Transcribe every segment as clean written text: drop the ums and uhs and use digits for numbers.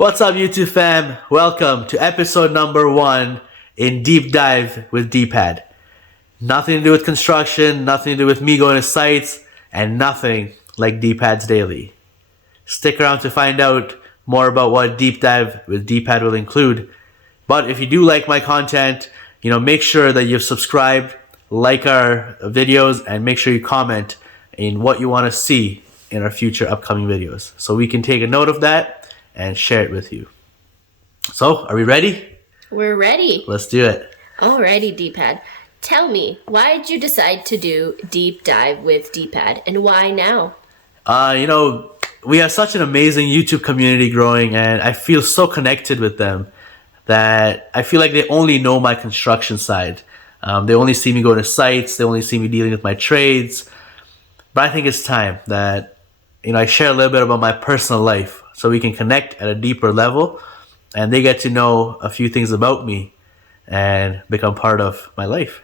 What's up, YouTube fam? Welcome to episode number 1 in Deep Dive with DPAD. Nothing to do with construction, nothing to do with me going to sites, and nothing like DPAD's Daily. Stick around to find out more about what Deep Dive with DPAD will include. But if you do like my content, make sure that you've subscribed, like our videos, and make sure you comment in what you want to see in our future upcoming videos, so we can take a note of that and share it with you. So, are we ready? We're ready. Let's do it. Alrighty, DPAD. Tell me, why did you decide to do Deep Dive with DPAD, and why now? We have such an amazing YouTube community growing, and I feel so connected with them that I feel like they only know my construction side. They only see me go to sites, they only see me dealing with my trades. But I think it's time that I share a little bit about my personal life so we can connect at a deeper level and they get to know a few things about me and become part of my life.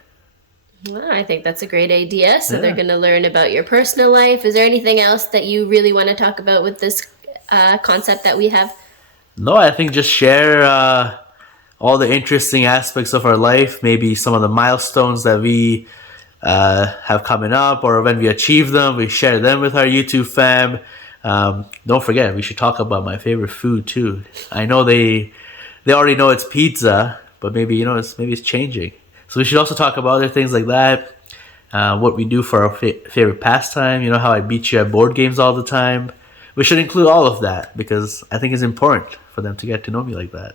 Well, I think that's a great idea. So they're going to learn about your personal life. Is there anything else that you really want to talk about with this concept that we have? No, I think just share all the interesting aspects of our life, maybe some of the milestones that we have coming up, or when we achieve them, we share them with our YouTube fam. Don't forget, we should talk about my favorite food too. I know they already know it's pizza, but maybe it's changing. So we should also talk about other things like that. What we do for our favorite pastime. How I beat you at board games all the time. We should include all of that because I think it's important for them to get to know me like that.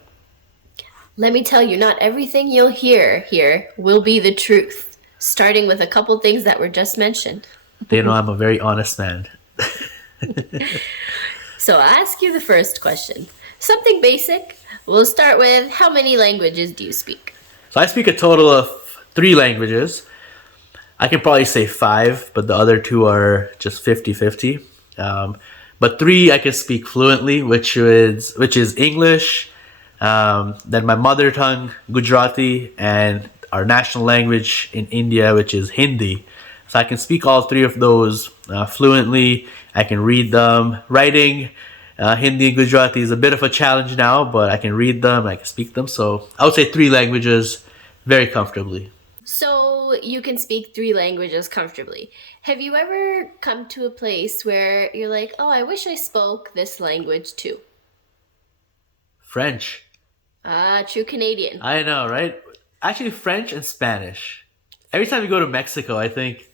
Let me tell you, not everything you'll hear here will be the truth. Starting with a couple things that were just mentioned. They know I'm a very honest man. So I'll ask you the first question. Something basic. We'll start with, how many languages do you speak? So I speak a total of 3 languages. I can probably say 5, but the other 2 are just 50-50. But 3 I can speak fluently, which is English, then my mother tongue, Gujarati, and our national language in India, which is Hindi. So I can speak all 3 of those fluently. I can read them. Writing Hindi and Gujarati is a bit of a challenge now, but I can read them, I can speak them. So I would say 3 languages very comfortably. So you can speak 3 languages comfortably. Have you ever come to a place where you're like, oh, I wish I spoke this language too? French. True Canadian. I know, right? Actually, French and Spanish. Every time you go to Mexico, I think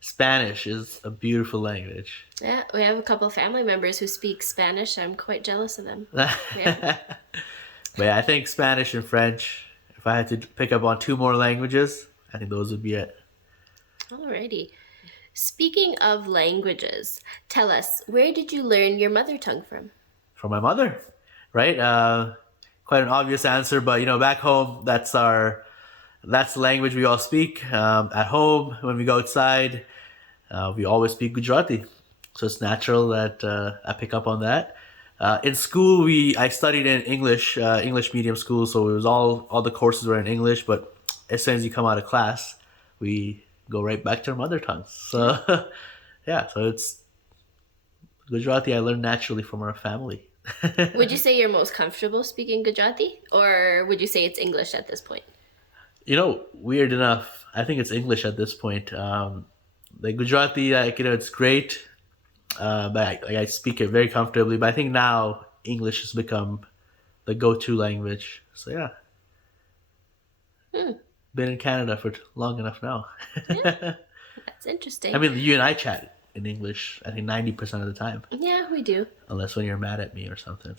Spanish is a beautiful language. Yeah, we have a couple of family members who speak Spanish. I'm quite jealous of them. Yeah. But yeah, I think Spanish and French, if I had to pick up on 2 more languages, I think those would be it. Alrighty. Speaking of languages, tell us, where did you learn your mother tongue from? From my mother, right? Quite an obvious answer, but back home, that's the language we all speak. At home, when we go outside, we always speak Gujarati. So it's natural that I pick up on that. In school, I studied in English medium school, so it was all the courses were in English. But as soon as you come out of class, we go right back to our mother tongue. So yeah, so it's Gujarati I learned naturally from our family. Would you say you're most comfortable speaking Gujarati, or would you say it's English at this point? Weird enough, I think it's English at this point. Like Gujarati, it's great, but I speak it very comfortably. But I think now English has become the go-to language. So yeah, been in Canada for long enough now. Yeah, that's interesting. I mean, you and I chat in English, I think 90% of the time. Yeah, we do. Unless when you're mad at me or something.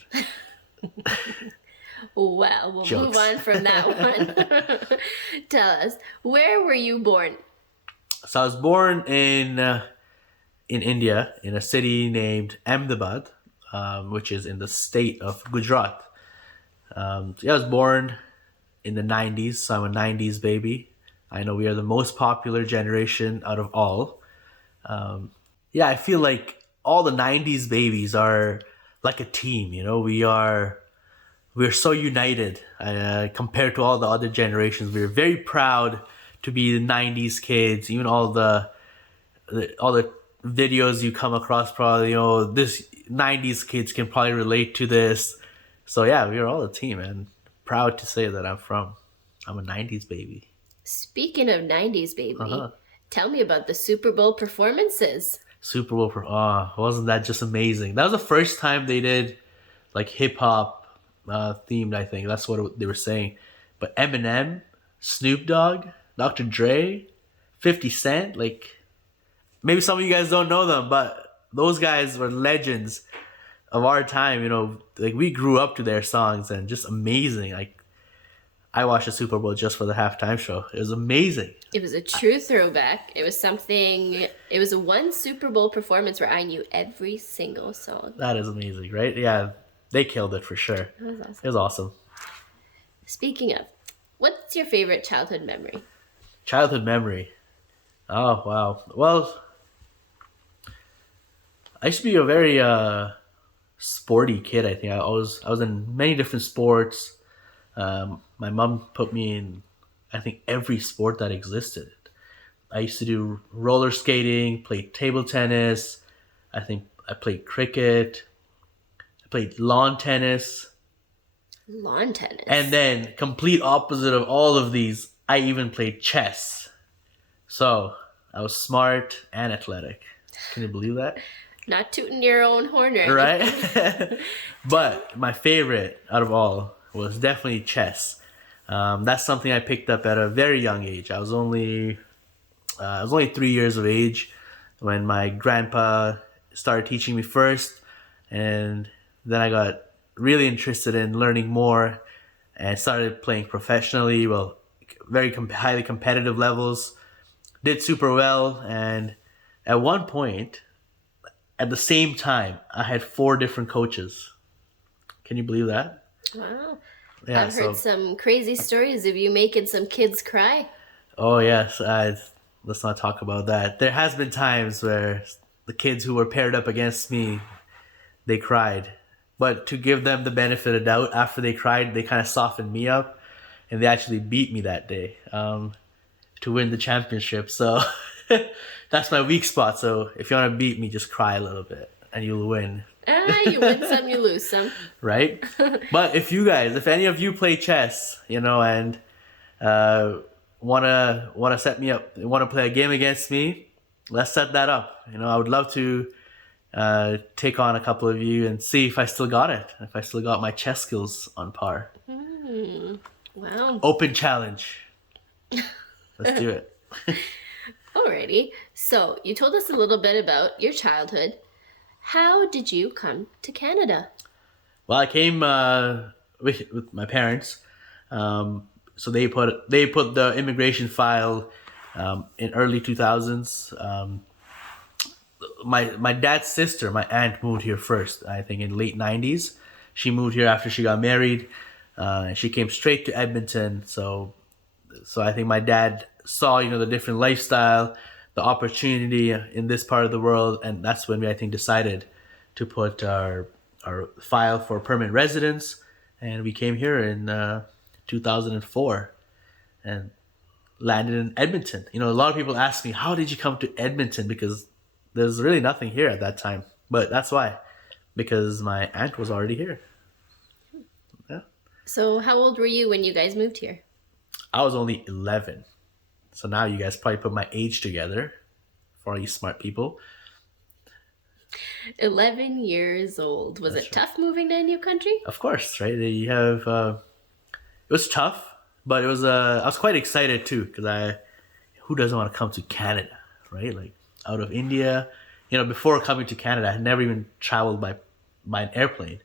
Well, we'll Jokes. move on from that one. Tell us, where were you born? So I was born in India, in a city named Ahmedabad, which is in the state of Gujarat. I was born in the 90s, so I'm a 90s baby. I know we are the most popular generation out of all. I feel like all the 90s babies are like a team, we're so united compared to all the other generations. We're very proud to be the 90s kids. Even all the videos you come across, probably this 90s kids can probably relate to this. So yeah, we were all a team, and proud to say that I'm a '90s baby. Speaking of 90s, Uh baby, huh. tell me about the Super Bowl performances. Super Bowl for wasn't that just amazing? That was the first time they did like hip hop themed. I think that's what they were saying. But Eminem, Snoop Dogg, Dr. Dre, 50 Cent, like maybe some of you guys don't know them, but those guys were legends of our time. Like we grew up to their songs and just amazing. Like I watched the Super Bowl just for the halftime show. It was amazing. It was a true throwback. It was a one Super Bowl performance where I knew every single song. That is amazing, right? Yeah, they killed it for sure. That was awesome. It was awesome. Speaking of, what's your favorite childhood memory? Childhood memory. Oh wow. Well, I used to be a very sporty kid. I think I was in many different sports. My mom put me in, I think, every sport that existed. I used to do roller skating, played table tennis. I think I played cricket. I played lawn tennis. Lawn tennis. And then, complete opposite of all of these, I even played chess. So, I was smart and athletic. Can you believe that? Not tooting your own horn or Right? But my favorite out of all was definitely chess. That's something I picked up at a very young age. I was only 3 years of age when my grandpa started teaching me first, and then I got really interested in learning more and started playing professionally. Well, very highly competitive levels. Did super well, and at one point, at the same time, I had 4 different coaches. Can you believe that? Wow. Yeah. I've heard some crazy stories of you making some kids cry. Oh yes. Let's not talk about that. There has been times where the kids who were paired up against me, they cried, but to give them the benefit of doubt, after they cried, they kind of softened me up, and they actually beat me that day to win the championship. So that's my weak spot. So if you want to beat me, just cry a little bit, and you'll win. You win some, you lose some. Right? But if any of you play chess, and wanna set me up, wanna play a game against me, let's set that up. I would love to take on a couple of you and see if I still got it, if I still got my chess skills on par. Wow. Open challenge. Let's do it. Alrighty. So you told us a little bit about your childhood. How did you come to Canada? Well, I came with my parents. So they put the immigration file in early 2000s. My dad's sister, my aunt, moved here first. I think in late 90s. She moved here after she got married. And she came straight to Edmonton. So I think my dad saw the different lifestyle, the opportunity in this part of the world, and that's when we, I think, decided to put our file for permanent residence, and we came here in 2004 and landed in Edmonton. A lot of people ask me, how did you come to Edmonton? Because there's really nothing here at that time. But that's why, because my aunt was already here. Yeah. So how old were you when you guys moved here? I was only 11. So now you guys probably put my age together for all you smart people. 11 years old. Was it tough moving to a new country? Of course, right? You have it was tough, but I was quite excited too, because who doesn't want to come to Canada, right? Like out of India, before coming to Canada, I had never even traveled by an airplane.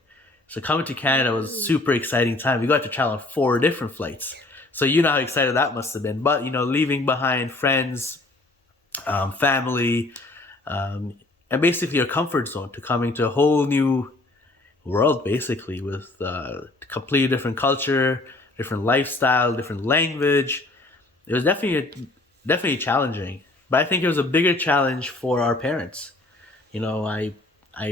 So coming to Canada was a super exciting time. We got to travel on 4 different flights. So you know how excited that must have been. But leaving behind friends, family, and basically your comfort zone, to coming to a whole new world, basically, with completely different culture, different lifestyle, different language. It was definitely challenging. But I think it was a bigger challenge for our parents. I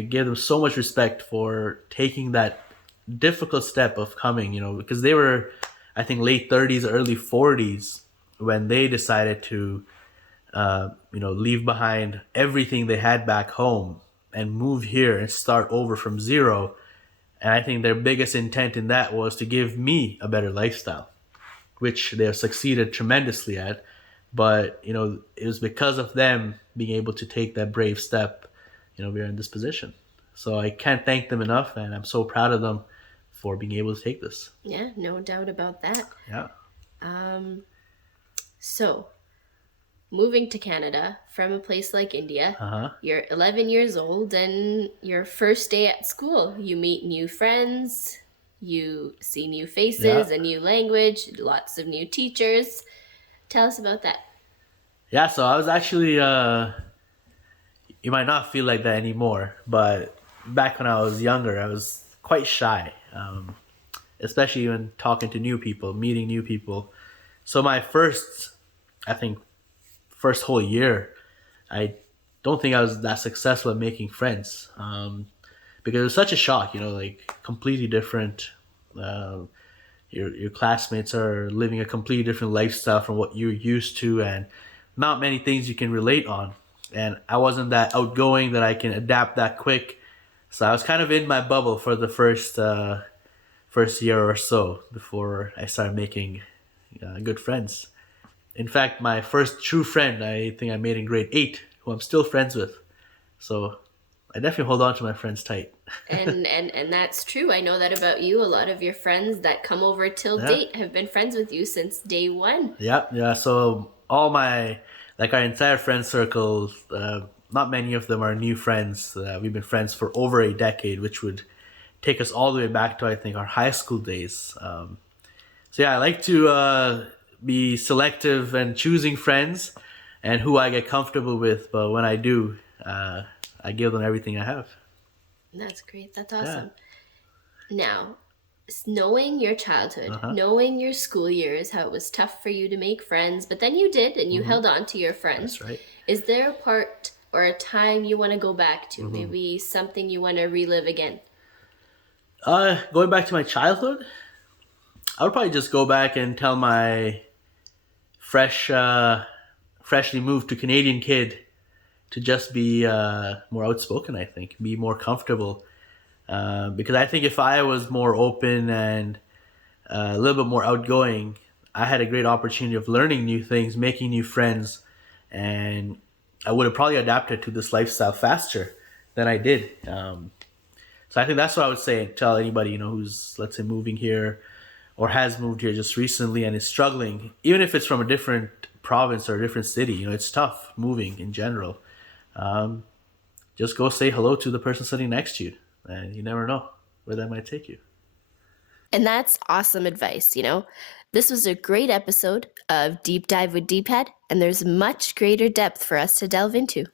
give them so much respect for taking that difficult step of coming, because they were, I think, late 30s, early 40s when they decided to, leave behind everything they had back home and move here and start over from zero. And I think their biggest intent in that was to give me a better lifestyle, which they have succeeded tremendously at. But, it was because of them being able to take that brave step, we're in this position. So I can't thank them enough, and I'm so proud of them for being able to take this. Yeah, no doubt about that. Yeah. So, moving to Canada from a place like India, you're 11 years old, and your first day at school, you meet new friends, you see new faces, a new language, lots of new teachers. Tell us about that. Yeah, so I was actually, you might not feel like that anymore, but back when I was younger, I was quite shy, especially when talking to new people, meeting new people. So my I think, first whole year, I don't think I was that successful at making friends, because it was such a shock, like completely different. Your classmates are living a completely different lifestyle from what you're used to, and not many things you can relate on. And I wasn't that outgoing that I can adapt that quick, so I was kind of in my bubble for the first year or so before I started making good friends. In fact, my first true friend I think I made in grade 8, who I'm still friends with. So I definitely hold on to my friends tight. And that's true. I know that about you. A lot of your friends that come over till date have been friends with you since day one. Yeah. So our entire friend circle, not many of them are new friends. We've been friends for over a decade, which would take us all the way back to, I think, our high school days. So yeah, I like to be selective and choosing friends and who I get comfortable with. But when I do, I give them everything I have. That's great. That's awesome. Now, knowing your childhood, knowing your school years, how it was tough for you to make friends, but then you did, and you held on to your friends. That's right. Is there a part or a time you want to go back to? Maybe something you want to relive again? Going back to my childhood, I would probably just go back and tell my freshly moved to Canadian kid to just be more outspoken. I think be more comfortable, because I think if I was more open and a little bit more outgoing, I had a great opportunity of learning new things, making new friends, and I would have probably adapted to this lifestyle faster than I did. So I think that's what I would say. Tell anybody who's, let's say, moving here or has moved here just recently and is struggling, even if it's from a different province or a different city. It's tough moving in general. Just go say hello to the person sitting next to you, and you never know where that might take you. And that's awesome advice. This was a great episode of Deep Dive with DPAD, and there's much greater depth for us to delve into.